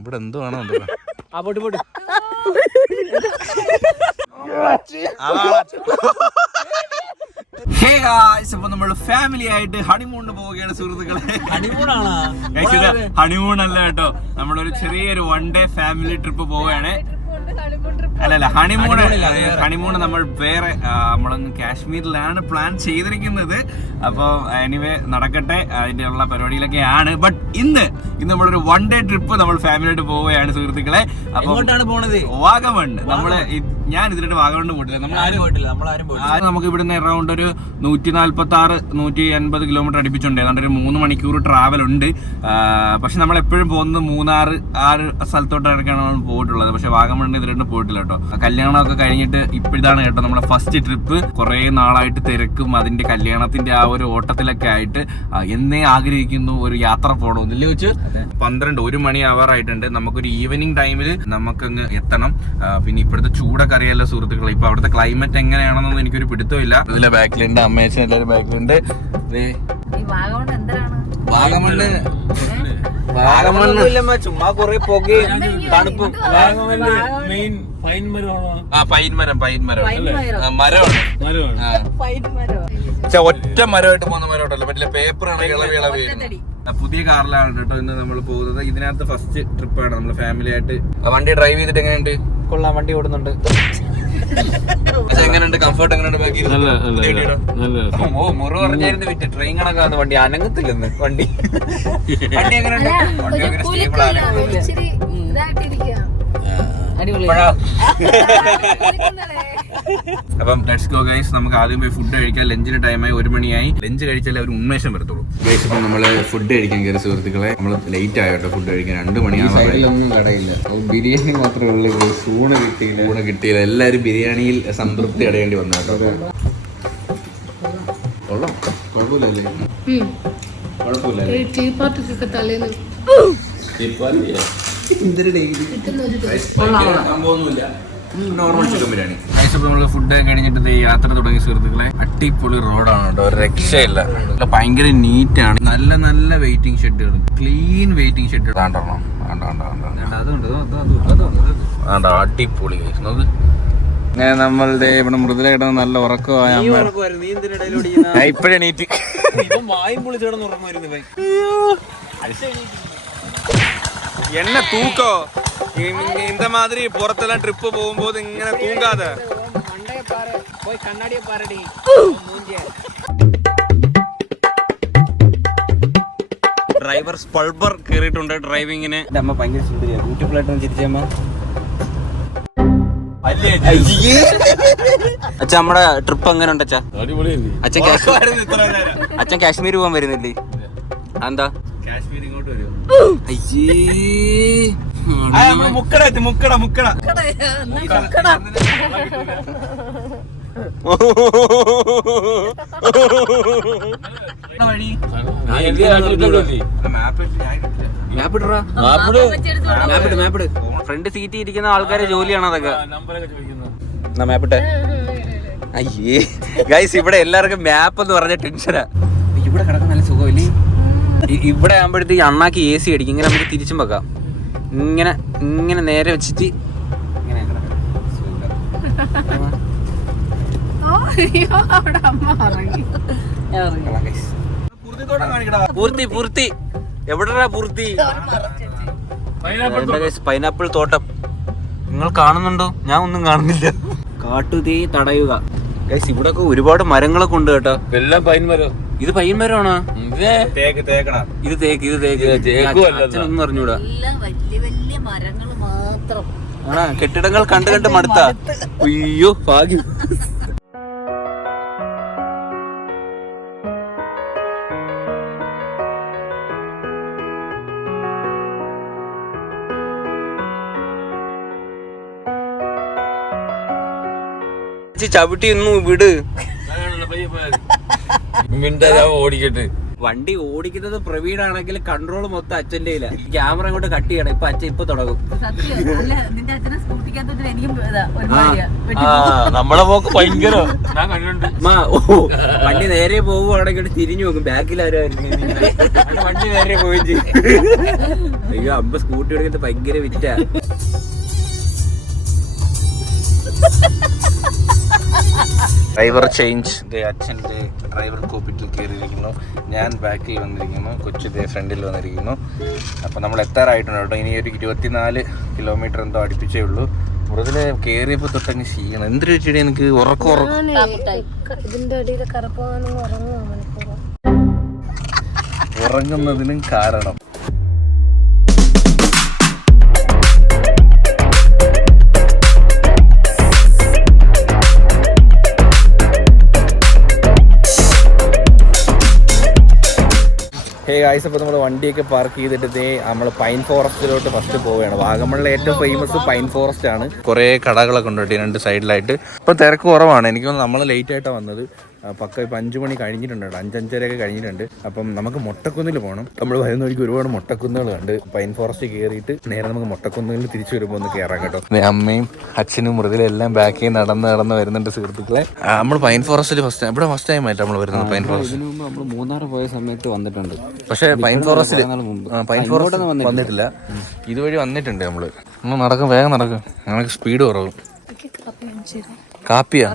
ഇവിടെ എന്തോ ആണോ അപ്പൊ നമ്മള് ഫാമിലി ആയിട്ട് ഹണിമൂണിന് പോവുകയാണ് സുഹൃത്തുക്കളെ. ഹണിമൂൺ അല്ല കേട്ടോ, നമ്മളൊരു ചെറിയൊരു 1 day ഫാമിലി ട്രിപ്പ് പോവുകയാണ്. അല്ലല്ല, ഹണിമൂൺ നമ്മൾ വേറെ നമ്മളങ്ങ് കാശ്മീരിലാണ് പ്ലാൻ ചെയ്തിരിക്കുന്നത്. അപ്പോൾ എനിവേ നടക്കട്ടെ, അതിന്റെ ഉള്ള പരിപാടിയിലൊക്കെയാണ്. ബട്ട് ഇന്ന് നമ്മളൊരു 1 day ട്രിപ്പ് നമ്മൾ ഫാമിലി ആയിട്ട് പോവുകയാണ് സുഹൃത്തുക്കളെ. അപ്പോൾ പോണത് വാഗമൺ. ഞാൻ ഇതിനായിട്ട് വാഗമണ് പോയിട്ടില്ല, നമുക്ക് ഇവിടുന്ന് അറൗണ്ട് ഒരു 146-180 കിലോമീറ്റർ അടുപ്പിച്ചുണ്ട്. ഏതാണ്ട് ഒരു 3 മണിക്കൂർ ട്രാവൽ ഉണ്ട്. പക്ഷെ നമ്മൾ എപ്പോഴും പോകുന്നത് മൂന്നാറ് ആ ഒരു സ്ഥലത്തോട്ടൊക്കെയാണ് നമ്മൾ പോയിട്ടുള്ളത്. പക്ഷെ വാഗമണ് ഇതിനായിട്ട് പോയിട്ടില്ല കേട്ടോ. കല്യാണമൊക്കെ കഴിഞ്ഞിട്ട് ഇപ്പോഴാണ് കേട്ടോ നമ്മുടെ ഫസ്റ്റ് ട്രിപ്പ്. കുറെ നാളായിട്ട് തിരക്കും അതിന്റെ കല്യാണത്തിന്റെ ആ ഒരു ഓട്ടത്തിലൊക്കെ ആയിട്ട് എന്നേ ആഗ്രഹിക്കുന്നു ഒരു യാത്ര പോകണമെന്നില്ലേ വെച്ച്. 1 മണി ആവാറായിട്ടുണ്ട്. നമുക്കൊരു ഈവനിങ് ടൈമിൽ നമുക്കങ്ങ് എത്തണം. പിന്നെ ഇപ്പോഴത്തെ ചൂടൊക്കെ അറിയാലോ സുഹൃത്തുക്കളെ. ഇപ്പൊ അവിടുത്തെ ക്ലൈമറ്റ് എങ്ങനെയാണെന്നൊന്നും എനിക്കൊരു പിടുത്തമില്ല. ഇതിലെ ബാക്കിലുണ്ട്, അമ്മേച്ചൻ എല്ലാവരും ബാക്കിലുണ്ട്. വാഗമണ്ണ് ചുമ്മാ കൊറേ പുകയും തണുപ്പും. ഒറ്റ മരമായിട്ട് പോകുന്ന മരമായിട്ടല്ലോ, മറ്റേ പേപ്പറാണ് ഇളവിളവ്. പുതിയ കാറിലാണ് കേട്ടോ ഇന്ന് നമ്മൾ പോകുന്നത്. ഇതിനകത്ത് ഫസ്റ്റ് ട്രിപ്പാണ് നമ്മൾ ഫാമിലി ആയിട്ട്. വണ്ടി ഡ്രൈവ് ചെയ്തിട്ട് എങ്ങനെയുണ്ട്? കൊള്ളാം, വണ്ടി ഓടുന്നുണ്ട്. എങ്ങനെയുണ്ട്, കംഫർട്ട് എങ്ങനെയുണ്ട്? മുറി പറഞ്ഞായിരുന്നു വിറ്റ് ട്രെയിൻ കണക്കാന്ന് വണ്ടി അനങ്ങത്തില്ലെന്ന്. വണ്ടി എങ്ങനെയുണ്ട്? അപ്പം ലെറ്റ്സ് ഗോ ഗൈസ്. നമുക്ക് ആദ്യം പോയി ഫുഡ് കഴിക്കാം. ലഞ്ചിന് ടൈമായി, 1 മണിയായി. ലഞ്ച് കഴിച്ചാലേ ഒരു ഉന്മേഷം വരത്തുള്ളൂ ഗൈസ്. ഇപ്പം നമ്മള് ഫുഡ് കഴിക്കാൻ കയറി സുഹൃത്തുക്കളെ. നമ്മള് ലേറ്റ് ആയിട്ടോ ഫുഡ് കഴിക്കാൻ. 2 മണിയാവുന്നൊന്നും കടയില്ല, ബിരിയാണി മാത്രമേ ഉള്ളൂ. ഊണ് കിട്ടിയില്ല. എല്ലാരും ബിരിയാണിയിൽ സംതൃപ്തി അടയേണ്ടി വന്നു കേട്ടോ. കൊള്ളാം, കുഴപ്പമില്ലല്ലേ? Normal chicken biryani. നമ്മള് ഫുഡ് കഴിഞ്ഞിട്ട് യാത്ര തുടങ്ങി സുഹൃത്തുക്കളെ. അടിപൊളി റോഡാണ് കേട്ടോ, ഒരു രക്ഷയില്ല. ഭയങ്കര നീറ്റാണ്. നല്ല വെയിറ്റിംഗ് ഷെഡുകൾ, ക്ലീൻ വെയിറ്റിംഗ് ഷെഡ്. അടിപൊളി നോക്ക്. അങ്ങനെ നമ്മളുടെ ഇവിടെ മൃദുല കിടന്ന് നല്ല ഉറക്കമായ ഇപ്പഴേ നീറ്റ് என்ன தூக்கம் இந்த மாதிரி புறத்தெல்லாம் ட்ரிப்பு போகும்போது இങ്ങനെ தூங்காத. ഡ്രൈവർ സ്പൾബർ കേറിയിട്ടുണ്ട് ഡ്രൈവിങ്ങിന്. അമ്മ ഭയങ്കര സുന്ദരിയാ, ബ്യൂട്ടിഫുൾ ചിരിച്ചമ്മ. അച്ഛാ നമ്മുടെ ട്രിപ്പ് എങ്ങനെ ഉണ്ട് അച്ഛാ? അച്ഛൻ കാശ്മീർ പോകാൻ വരുന്നില്ലേ? എന്താ കാശ്മീർ ഇങ്ങോട്ട് വരുമോ? ഫ്രണ്ട് സീറ്റ് ഇരിക്കുന്ന ആൾക്കാരെ ജോലിയാണ് അതൊക്കെ. മാപ്പിട്ടെ. അയ്യേ ഗൈസ്, ഇവിടെ എല്ലാവർക്കും മാപ്പ് എന്ന് പറഞ്ഞ ടെൻഷനാ. ഇവിടെ കിടക്കാൻ നല്ല സുഖമില്ലേ? ഇവിടെ ആകുമ്പോഴത്തേക്ക് അണ്ണാക്കി AC അടിക്കും. ഇങ്ങനെ നമുക്ക് തിരിച്ചും വെക്കാം. ഇങ്ങനെ നേരെ വെച്ചിട്ട് പൂർത്തി എവിടെടാ പൂർത്തി? പൈനാപ്പിൾ തോട്ടം നിങ്ങൾ കാണുന്നുണ്ടോ? ഞാൻ ഒന്നും കാണുന്നില്ല. കാട്ടുതീ തടയുക ഗൈസ്. ഇവിടെ ഒക്കെ ഒരുപാട് മരങ്ങളൊക്കെ ഉണ്ട് കേട്ടോ. എല്ലാം പൈൻ മരം. ഇത് പൈൻ മരമാണോ? ഇത് തേക്ക്. അച്ഛനൊന്നും അറിഞ്ഞൂടാ. ആണാ, കെട്ടിടങ്ങൾ കണ്ട് മടുത്താ. അയ്യോ ഭാഗ്യം. ചവിട്ടി ഒന്നും വിട്. ഓടിക്കട്ടെ. വണ്ടി ഓടിക്കുന്നത് പ്രവീണാണെങ്കിൽ കൺട്രോൾ മൊത്തം അച്ഛൻ്റെ ഇല്ല. ക്യാമറ കൊണ്ട് കട്ട് ചെയ്യണം. ഇപ്പൊ അച്ഛൻ ഇപ്പൊ തുടങ്ങും. നമ്മളെ പോക്ക് ഭയങ്കര. വണ്ടി നേരെ പോവുകയാണെങ്കിൽ തിരിഞ്ഞു നോക്കും ബാക്കിൽ ആരും വണ്ടി നേരെ പോവുകയും ചെയ്യും. അയ്യോ അമ്മ സ്കൂട്ടി ഓടിക്കുന്നത് ഭയങ്കര വിറ്റാ. Driver change. അച്ഛൻ്റെ ഡ്രൈവർ കോപ്പിറ്റിൽ കയറിയിരിക്കുന്നു, ഞാൻ ബാക്കിൽ വന്നിരിക്കുന്നു, കൊച്ചു ഫ്രണ്ടിൽ വന്നിരിക്കുന്നു. അപ്പോൾ നമ്മൾ എത്താറായിട്ടുണ്ട് കേട്ടോ. ഇനി ഒരു 24 കിലോമീറ്റർ എന്തോ അടുപ്പിച്ചേ ഉള്ളൂ. മൃദുലെ കയറിയപ്പോൾ തൊട്ടങ്ങ് ക്ഷീണം. എന്തൊരു ചെടി എനിക്ക് ഉറങ്ങുന്നതിനും കാരണം ഗായ്സ്. അപ്പോൾ നമ്മൾ വണ്ടിയൊക്കെ പാർക്ക് ചെയ്തിട്ട് നമ്മൾ പൈൻ ഫോറസ്റ്റിലോട്ട് ഫസ്റ്റ് പോവുകയാണ്. വാഗമണിലെ ഏറ്റവും ഫേമസ് പൈൻ ഫോറസ്റ്റ് ആണ്. കുറേ കടകളൊക്കെ ഉണ്ട് കേട്ടോ 2 സൈഡിലായിട്ട്. ഇപ്പം തിരക്ക് കുറവാണ്. എനിക്ക് തോന്നുന്നു നമ്മൾ ലേറ്റ് ആയിട്ടാണ് വന്നത്. പക്ക ഇപ്പം 5 മണി കഴിഞ്ഞിട്ടുണ്ട് കേട്ടോ, 5-5:30 കഴിഞ്ഞിട്ടുണ്ട്. അപ്പം നമുക്ക് മൊട്ടക്കുന്നിൽ പോകണം. നമ്മൾ വരുന്ന വഴിക്ക് ഒരുപാട് മൊട്ടക്കുന്നുകൾ കണ്ട് പൈൻ ഫോറസ്റ്റ് കയറിയിട്ട് നേരെ നമുക്ക് മൊട്ടക്കുന്നുകളിൽ തിരിച്ചു വരുമ്പോൾ ഒന്ന് കയറാം കേട്ടോ. അമ്മയും അച്ഛനും മൃദുലും എല്ലാം ബാക്കിൽ നടന്ന് വരുന്നുണ്ട് സുഹൃത്തുക്കളെ. നമ്മൾ പൈൻ ഫോറസ്റ്റിൽ ഫസ്റ്റ് ടൈം ആയിട്ട് നമ്മൾ വരുന്നത്. പൈൻ ഫോറസ്റ്റ് നമ്മൾ മൂന്നാർ പോയ സമയത്ത് വന്നിട്ടുണ്ട്, പക്ഷേ പൈൻ ഫോറസ്റ്റ് വന്നിട്ടില്ല. ഇതുവഴി വന്നിട്ടുണ്ട്. നമ്മൾ നടക്കും, വേഗം നടക്കും. ഞങ്ങൾക്ക് സ്പീഡ് കുറവും. കാപ്പിയാ?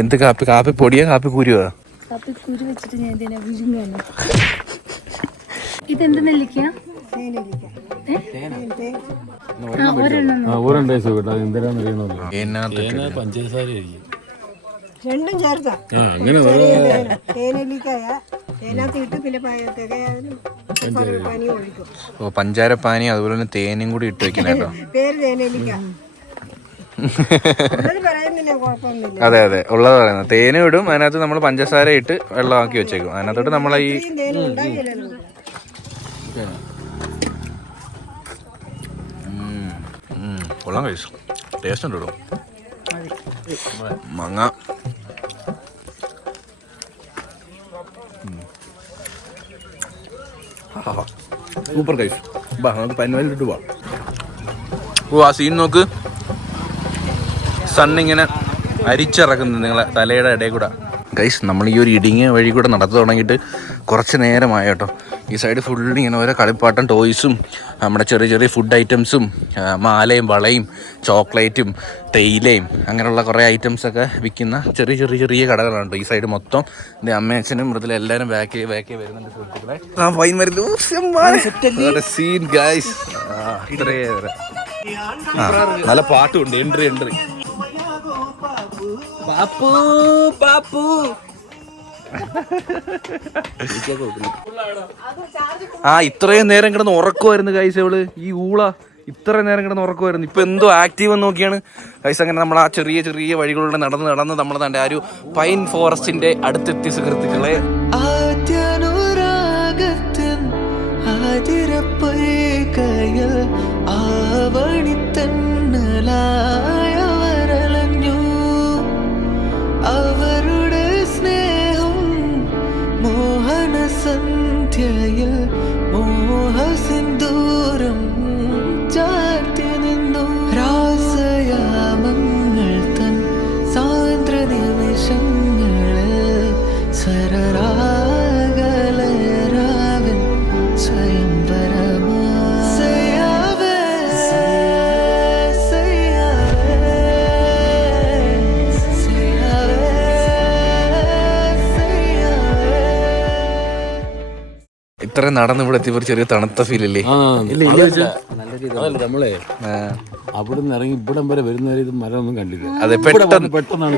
എന്ത് കാപ്പി? കാപ്പി പൊടിയാ കാപ്പി കുരുവാ? രണ്ടും ചേർത്താ പഞ്ചാരപ്പാനി അതുപോലെ തന്നെ തേനും കൂടി ഇട്ട് വെക്കണം കേട്ടോ. പേര് തേനെല്ലിക്ക. അതെ അതെ ഉള്ളത് പറയുന്നത്. തേനും ഇടും, അതിനകത്ത് നമ്മൾ പഞ്ചസാര ഇട്ട് വെള്ളമാക്കി വെച്ചേക്കും. അതിനകത്തോട്ട് നമ്മളെ ഈ കൊള്ളാൻ കഴിച്ചു. ടേസ്റ്റ് ഉണ്ട് കേട്ടോ. മാങ്ങ സൂപ്പർ കഴിച്ചു. ബാ നമുക്ക് പന്മലിട്ട് പോവാം. ഓ ആ സീൻ നോക്ക്. സണ്ണിങ്ങനെ അരിച്ചിറക്കുന്നു നിങ്ങളെ തലയുടെ ഇടയിൽ കൂടെ. ഗൈസ് നമ്മൾ ഈ ഒരു ഇടുങ്ങിയ വഴി കൂടെ നടത്തു തുടങ്ങിയിട്ട് കുറച്ച് നേരമായി കേട്ടോ. ഈ സൈഡ് ഫുള്ള് ഇങ്ങനെ ഓരോ കളിപ്പാട്ടം ടോയ്സും നമ്മുടെ ചെറിയ ചെറിയ ഫുഡ് ഐറ്റംസും മാലയും വളയും ചോക്ലേറ്റും തേയിലയും അങ്ങനെയുള്ള കുറേ ഐറ്റംസൊക്കെ വിൽക്കുന്ന ചെറിയ ചെറിയ ചെറിയ കടകളാണ് ഈ സൈഡ് മൊത്തം. എൻ്റെ അമ്മയച്ഛനും മൃദുല എല്ലാവരും ബാക്കി വരുന്നുണ്ട് സുഹൃത്തുക്കളെ. ആ ഫൈൻ വരുന്നു സീൻ ഗൈസ്. ഇത്രയേറെ നല്ല പാട്ടുമുണ്ട്. എൻട്രി പാപ്പു പാപ്പു ഇത്രയും നേരം കിടന്ന് ഉറക്കുമായിരുന്നു ഗൈസ്. അവള് ഈ ഊള ഇത്രയും നേരം കിടന്ന് ഉറക്കുമായിരുന്നു. ഇപ്പൊ എന്തോ ആക്റ്റീവ് എന്ന് നോക്കിയാണ് ഗൈസ്. അങ്ങനെ നമ്മൾ ആ ചെറിയ ചെറിയ വഴികളിലൂടെ നടന്ന് നമ്മൾ തന്റെ ആ ഒരു പൈൻ ഫോറസ്റ്റിന്റെ അടുത്തെത്തി സുഹൃത്തുക്കളെ. അവരുടെ സ്നേഹം മോഹന സന്ധ്യയിൽ മോഹസിന്ദൂരം ചാർത്തി നിന്നു. രാസയാമങ്ങൾ തൻ സാന്ദ്ര നിമിഷങ്ങളിൽ സരരാഗലരാവിൻ സ്വയംവരമാ. ഇത്രയും നടന്ന് ഇവിടെ എത്തിയപ്പോൾ ചെറിയ തണുത്ത ഫീൽ അല്ലേ? നമ്മളെ അവിടുന്ന് ഇറങ്ങി ഇവിടം വരെ വരുന്ന ഇത് മരമൊന്നും കണ്ടില്ല. അതെ പെട്ടെന്നാണ്.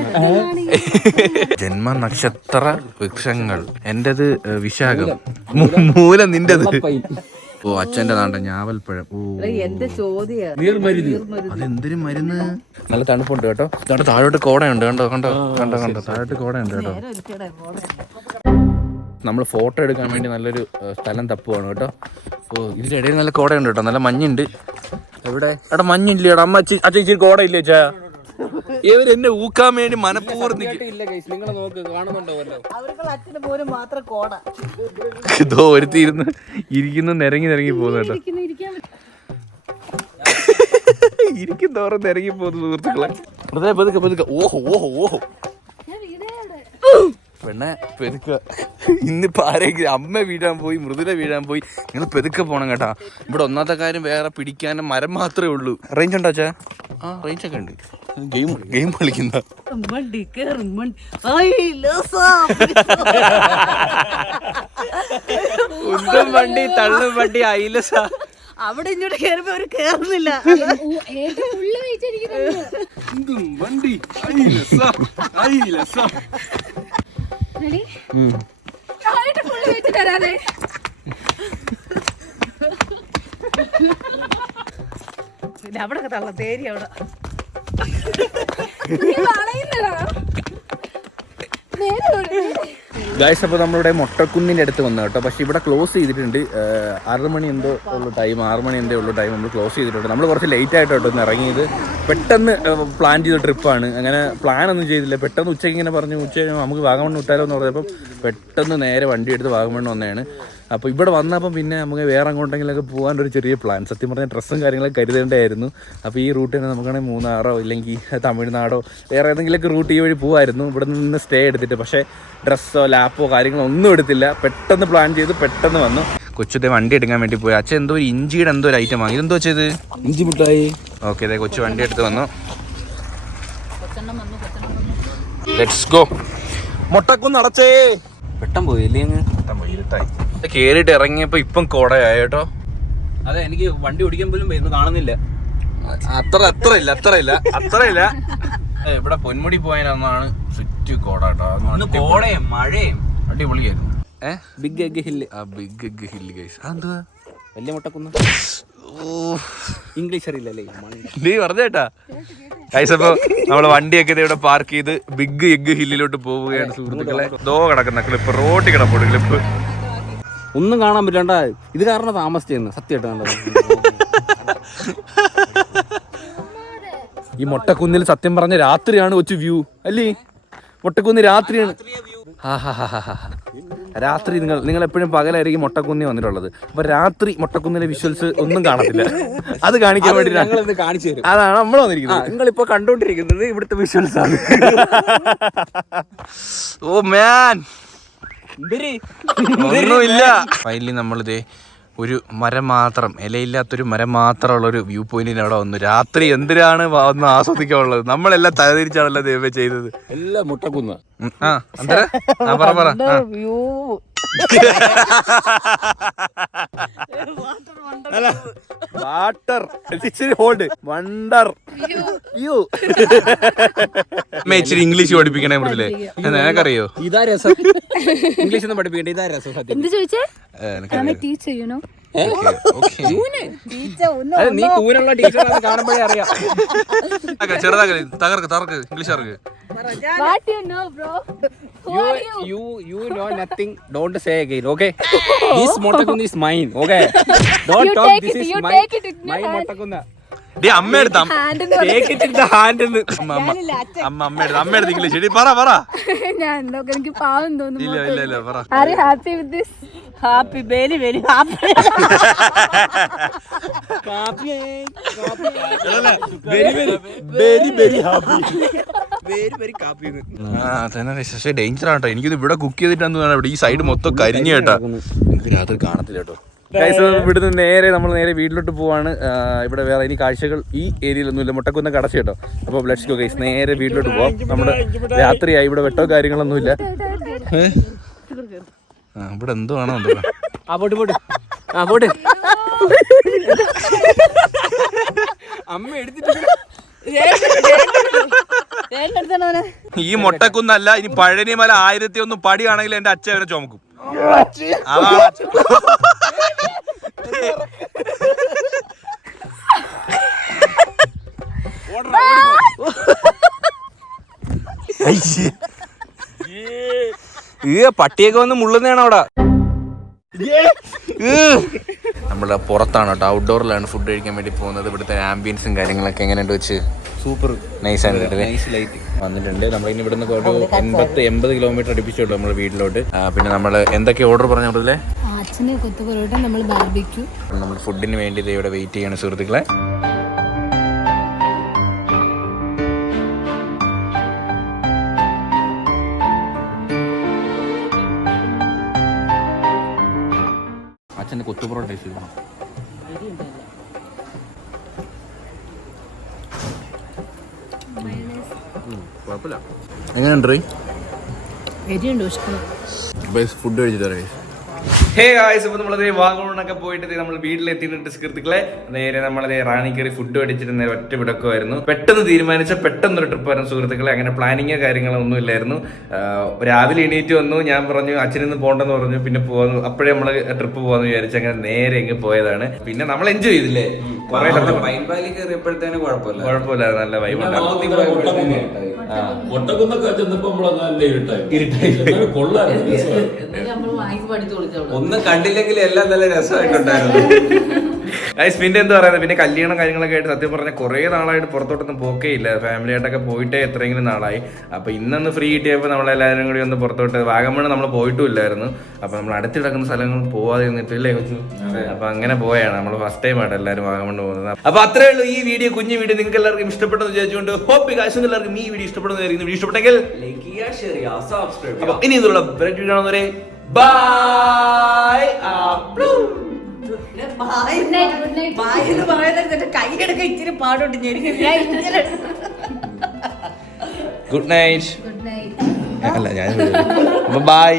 ജന്മ നക്ഷത്ര വൃക്ഷങ്ങൾ. എന്റേത് വിശാഖം, മൂലം നിന്റേത്. ഓ അച്ഛന്റെ നാണ്ട ഞാവൽപ്പഴം. ഓ അതെന്തൊരു മരുന്ന്. നല്ല തണുപ്പുണ്ട് കേട്ടോ. താഴോട്ട് കോടയുണ്ട്. കണ്ടോ താഴോട്ട് കോടയുണ്ട് കേട്ടോ. നമ്മൾ ഫോട്ടോ എടുക്കാൻ വേണ്ടി നല്ലൊരു സ്ഥലം തപ്പുവാണ് കേട്ടോ. ഓ ഇതിൻ്റെ ഇടയിൽ നല്ല കോടയുണ്ട് കേട്ടോ. നല്ല മഞ്ഞുണ്ട്. എവിടെ? എടാ മഞ്ഞില്ലേ? അമ്മ അച്ഛൻ ഇച്ചിരി കോട ഇല്ലേ അച്ഛാ? ഇവരെന്നെ ഊക്കാൻ വേണ്ടി മനപ്പൂർവ്വം നിങ്ങൾ നോക്ക് കാണുന്നുണ്ടോ അവർക്ക് അച്ഛന് പോലും മാത്രം കോട. ഇതോ ഒരുത്തി ഇരിക്കുന്നു നിരങ്ങി പോകുന്നു കേട്ടോ. ഇരിക്കും തോറും നിരങ്ങി പോകുന്നു സുഹൃത്തുക്കളെ. പതുക്കെ ഓഹോ ഓഹോ ഓഹോ പെണ്ണെ പെതുക്കുക. ഇന്നിപ്പോ ആരെങ്കിലും അമ്മ വീഴാൻ പോയി, മൃദുല വീഴാൻ പോയി. നിങ്ങൾ പെതുക്കെ പോണം കേട്ടാ. ഇവിടെ ഒന്നാമത്തെ കാര്യം വേറെ പിടിക്കാനും മരം മാത്രമേ ഉള്ളൂ. റേഞ്ച് ഉണ്ടോ അച്ഛാ? ആ റേഞ്ച് ഒക്കെ ഉണ്ട്. ഗെയിം കളിക്കുന്ന ഉന്തും വണ്ടി തള്ളും വണ്ടി ഐലസ. അവിടെ ഇങ്ങോട്ട് കയറുമ്പോ അവര് കേറുന്നില്ല. വണ്ടി ഐലസ ഐലസ. അവിടെ തള്ള തേരി അവിടെ ഗൈസ്, അപ്പോൾ നമ്മളിവിടെ മൊട്ടക്കുന്നിൻ്റെ അടുത്ത് വന്നു കേട്ടോ. പക്ഷേ ഇവിടെ ക്ലോസ് ചെയ്തിട്ടുണ്ട്. 6 മണി എന്തോ ഉള്ളൂ ടൈം, 6 മണി എന്തോ ഉള്ളൂ ടൈം. നമ്മൾ ക്ലോസ് ചെയ്തിട്ടുണ്ട്. നമ്മൾ കുറച്ച് ലേറ്റ് ആയിട്ടോ ഇന്ന് ഇറങ്ങിയത്. പെട്ടെന്ന് പ്ലാൻ ചെയ്ത ട്രിപ്പാണ്. അങ്ങനെ പ്ലാനൊന്നും ചെയ്തില്ല. പെട്ടെന്ന് ഉച്ചയ്ക്ക് ഇങ്ങനെ പറഞ്ഞു, ഉച്ച നമുക്ക് വാഗമൺ വിട്ടാലോ എന്ന് പറഞ്ഞപ്പം പെട്ടെന്ന് നേരെ വണ്ടി എടുത്ത് വാഗമൺ വന്നതാണ്. അപ്പോൾ ഇവിടെ വന്നപ്പം പിന്നെ നമുക്ക് വേറെ അങ്ങോട്ടെങ്കിലൊക്കെ പോകാനൊരു ചെറിയ പ്ലാൻ. സത്യം പറഞ്ഞാൽ ഡ്രസ്സും കാര്യങ്ങളൊക്കെ കരുതേണ്ടായിരുന്നു. അപ്പോൾ ഈ റൂട്ട് തന്നെ നമുക്കാണെങ്കിൽ മൂന്നാറോ ഇല്ലെങ്കിൽ തമിഴ്നാടോ വേറെ ഏതെങ്കിലുമൊക്കെ റൂട്ട് ഈ വഴി പോകുമായിരുന്നു. ഇവിടെ നിന്ന് സ്റ്റേ എടുത്തിട്ട്. പക്ഷേ ഡ്രസ്സോ ലാപ്പോ കാര്യങ്ങളോ ഒന്നും എടുത്തില്ല. പെട്ടെന്ന് പ്ലാൻ ചെയ്ത് പെട്ടെന്ന് വന്നു. കൊച്ചുതെ വണ്ടി എടുക്കാൻ വേണ്ടി പോയി. അച്ഛൻ എന്തോ ഒരു ഇഞ്ചിയുടെ എന്തോ ഒരു ഐറ്റം വാങ്ങി. ഇതെന്തോ വെച്ചത്? ഇഞ്ചി മിഠായി. ഓക്കെ, അതെ കൊച്ചു വണ്ടി എടുത്ത് വന്നു. Let's go. മൊട്ടക്കുന്ന് അടച്ചേ. പെട്ടെന്ന് പോയില്ലേ? പെട്ടെന്ന് പോയി, ഇരുട്ടായി. കേറിയിട്ട് ഇറങ്ങിയപ്പോ ഇപ്പം കോടയായി കേട്ടോ. അതെ, എനിക്ക് വണ്ടി ഓടിക്കാൻ പോലും വരുന്നു കാണുന്നില്ല. അത്രയില്ല. ഇവിടെ പൊന്മുടി പോയാലാണ് ചുറ്റു കോട കേട്ടോ. കോടയും മഴയും അടിപൊളിയായിരുന്നു. Big egg hill. Big egg hill guys. അതെന്തുവാ? വലിയ മുട്ടക്കുന്ന്. ഇംഗ്ലീഷ് അറിയില്ലല്ലേ നീ പറഞ്ഞേട്ടാ ഗൈസ്. അപ്പൊ നമ്മള് വണ്ടിയൊക്കെ ഇവിടെ പാർക്ക് ചെയ്ത് ബിഗ് എഗ് ഹില്ലിലോട്ട് പോവുകയാണ് സുഹൃത്തുക്കളെ. ദോ കിടക്കുന്ന ക്ലിപ്പ്, റോട്ടിൽ കിടപ്പുണ്ട് ക്ലിപ്പ്. ഒന്നും കാണാൻ പറ്റാണ്ട. ഇത് കാരണം താമസിച്ചെന്ന് സത്യമായിട്ട്. ഈ മൊട്ടക്കുന്നിൽ സത്യം പറഞ്ഞ രാത്രിയാണ് കൊച്ചു വ്യൂ അല്ലേ? മൊട്ടക്കുന്ന് രാത്രിയാണ്. രാത്രി നിങ്ങൾ എപ്പോഴും പകലായിരിക്കും മൊട്ടക്കുന്നി വന്നിട്ടുള്ളത്. അപ്പൊ രാത്രി മൊട്ടക്കുന്നിലെ വിഷ്വൽസ് ഒന്നും കാണത്തില്ല. അത് കാണിക്കാൻ വേണ്ടി കാണിച്ചു തരും. അതാണ് നമ്മൾ വന്നിരിക്കുന്നത്. നിങ്ങളിപ്പോ കണ്ടോണ്ടിരിക്കുന്നത് ഇവിടുത്തെ വിഷ്വൽസ് ആണ്. ഓ മാൻ, ഒന്നുമില്ല. ഫൈനലി നമ്മളിതേ ഒരു മരം മാത്രം, ഇലയില്ലാത്തൊരു മരം മാത്രമുള്ളൊരു വ്യൂ പോയിന്റിന് അവിടെ വന്നു. രാത്രി എന്തിനാണ് ഒന്ന് ആസ്വദിക്കാനുള്ളത്? നമ്മളെല്ലാം തലതിരിച്ചാണല്ലോ ദൈവം ചെയ്തത്. എല്ലാം മുട്ടക്കുന്ന്. പറ. Water hold wonder view. ഇച്ചിരി ഇംഗ്ലീഷ് പഠിപ്പിക്കണേ മൃദുലേ, നിനക്കറിയോ? ഇതാ രസം. ഇംഗ്ലീഷ് ഒന്നും പഠിപ്പിക്കണ്ട, ഇതാ രസം. എന്ത് ചോദിച്ചേ? നീ കൂനുള്ള ടീച്ചറാണെന്ന് കാണുമ്പോഴേ അറിയാം. ചെറുതാക്കി തകർക്ക് ഇംഗ്ലീഷ് അറിയാം. What you know, bro? Who are you? You know nothing. Don't say again, okay? This Mottakunna is mine, okay? Don't You talk. take This it, is you my take it in your hand. Mottakunna. അമ്മ എടുത്ത Take it in the hand. അമ്മ എടുത്ത് English പറ. ഞാൻ നോക്ക്, എനിക്ക് പാവം തോന്നുന്നു. ഇല്ല പറ. Are you happy with this? Happy, very very happy. Very happy. Very happy. പക്ഷേ ഡേഞ്ചർ ആട്ടോ. എനിക്കിത് ഇവിടെ കുക്ക് ചെയ്തിട്ടാന്ന് പറഞ്ഞാൽ ഇവിടെ ഈ സൈഡ് മൊത്തം കരിഞ്ഞു കേട്ടാ. എനിക്ക് രാത്രി കാണത്തില്ല കേട്ടോ. ഇവിടുന്ന് നമ്മൾ നേരെ വീട്ടിലോട്ട് പോവാണ്. ഇവിടെ വേറെ ഇനി കാഴ്ചകൾ ഈ ഏരിയയിലൊന്നുമില്ല. മുട്ടക്കുന്ന കടച്ച കേട്ടോ. അപ്പോൾ ലെറ്റ്സ് ഗോ ഗൈസ്, നേരെ വീട്ടിലോട്ട് പോവാം. നമ്മുടെ രാത്രിയായി, ഇവിടെ വെട്ടോ കാര്യങ്ങളൊന്നുമില്ല. ഇവിടെ എന്തോ ആണോ എന്തോ. പോട്ട് അമ്മ എടുത്തിട്ട് ഈ മൊട്ടക്കുന്നല്ല, ഇനി പഴനിമല 1001 പടിയാണെങ്കിൽ എന്റെ അച്ഛൻ അവനെ ചുമക്കും. പട്ടിയൊക്കെ വന്ന് മുള്ളുന്നതാണ് അവിടെ. നമ്മുടെ പുറത്താണ് കേട്ടോ, ഔട്ട്ഡോറിലാണ് ഫുഡ് കഴിക്കാൻ വേണ്ടി പോകുന്നത്. ഇവിടുത്തെ ആംബിയൻസും കാര്യങ്ങളൊക്കെ എങ്ങനെയുണ്ട് വെച്ച് സൂപ്പർ നൈസ് ആയിട്ട് വന്നിട്ടുണ്ട്. നമ്മളിനി ഇവിടുന്ന് ഒരു 80 കിലോമീറ്റർ അടുപ്പിച്ചോട്ടോ നമ്മുടെ വീട്ടിലോട്ട്. പിന്നെ നമ്മൾ എന്തൊക്കെ ഓർഡർ പറഞ്ഞ കൂടുതലേ അച്ഛന് കൊത്തു പൊറോട്ട, നമ്മൾ ബാർബിക്യൂ. നമ്മൾ ഫുഡിന് വേണ്ടി ഇവിടെ വെയിറ്റ് ചെയ്യാണ് സുഹൃത്തുക്കളെ. അച്ഛൻ്റെ കൊത്തു പൊറോട്ട ടേസ്റ്റ് ചെയ്യണം. കുഴപ്പമില്ല. എങ്ങനെയുണ്ട് എരിയുണ്ടോ ഇഷ്ടം? ഫുഡ് കഴിച്ചിട്ട് ഹേ ഗായ്സ്, ഇപ്പോൾ നമ്മളത് വാഗമണ്ണൊക്കെ പോയിട്ട് നമ്മൾ വീട്ടിലെത്തിയിട്ടുണ്ട് സുഹൃത്തുക്കളെ. നേരെ നമ്മളത് റാണി കയറി ഫുഡ് മേടിച്ചിട്ട് നേരെ ഒറ്റ വിടക്കുമായിരുന്നു. പെട്ടെന്ന് തീരുമാനിച്ച പെട്ടെന്നൊരു ട്രിപ്പായിരുന്നു സുഹൃത്തുക്കളെ. അങ്ങനെ പ്ലാനിങ്ങോ കാര്യങ്ങളോ ഒന്നും ഇല്ലായിരുന്നു. രാവിലെ എണീറ്റ് വന്നു, ഞാൻ പറഞ്ഞു അച്ഛനിന്ന് പോകണ്ടെന്ന് പറഞ്ഞു. പിന്നെ പോകുന്നു, അപ്പോഴേ നമ്മൾ ട്രിപ്പ് പോകാന്ന് വിചാരിച്ചു. അങ്ങനെ നേരെ ഇങ്ങ് പോയതാണ്. പിന്നെ നമ്മൾ എൻജോയ് ചെയ്തില്ലേ? കുറെ കയറിയപ്പോഴത്തേനും കുഴപ്പമില്ല, നല്ല വൈബുണ്ടായിരുന്നു. ഒന്നും കണ്ടില്ലെങ്കിൽ എല്ലാം നല്ല രസമായിട്ടുണ്ടായിരുന്നു. പിന്നെ എന്താ പറയുന്നത്, പിന്നെ കല്യാണം കാര്യങ്ങളൊക്കെ ആയിട്ട് സത്യം പറഞ്ഞാൽ കുറേ നാളായിട്ട് പുറത്തോട്ടൊന്നും പോക്കേ ഇല്ല. ഫാമിലി ആയിട്ടൊക്കെ പോയിട്ടേ എത്രയെങ്കിലും നാളായി. അപ്പൊ ഇന്നൊന്ന് ഫ്രീ കിട്ടിയപ്പോൾ നമ്മളെല്ലാവരും കൂടി ഒന്ന് പുറത്തോട്ട്, വാഗമണ് നമ്മൾ പോയിട്ടും ഇല്ലായിരുന്നു. അപ്പൊ നമ്മൾ അടുത്ത് കിടക്കുന്ന സ്ഥലങ്ങൾ പോവാതെ നിന്നിട്ടില്ലേ കൊച്ചു? അപ്പൊ അങ്ങനെ പോയാണ് നമ്മൾ ഫസ്റ്റ് ടൈം ആയിട്ട് എല്ലാവരും വാഗമണ് പോകുന്നത്. അപ്പൊ അത്രേ ഉള്ളൂ ഈ വീഡിയോ, കുഞ്ഞു വീഡിയോ. നിങ്ങൾക്ക് എല്ലാവർക്കും ഇഷ്ടപ്പെട്ടെന്ന് വിചാരിച്ചുകൊണ്ട് ഹോപ്പ് കാശും എല്ലാവർക്കും ഈ വീഡിയോ ഇഷ്ടപ്പെടുന്നതായിരിക്കും. വീഡിയോ ഇഷ്ടപ്പെട്ടെങ്കിൽ ലൈക്ക് ചെയ്യുക, ഷെയർ ചെയ്യുക, സബ്സ്ക്രൈബ് ചെയ്യുക. അപ്പൊ ഇനി ഇതുള്ള കാണുന്നവരെ ബൈ. Good night. എന്ന് പറയുന്നത് കൈയെടുക്ക ഇച്ചിരി പാടുണ്ട്. Good night. Good night. അല്ല ഞാൻ ബൈ.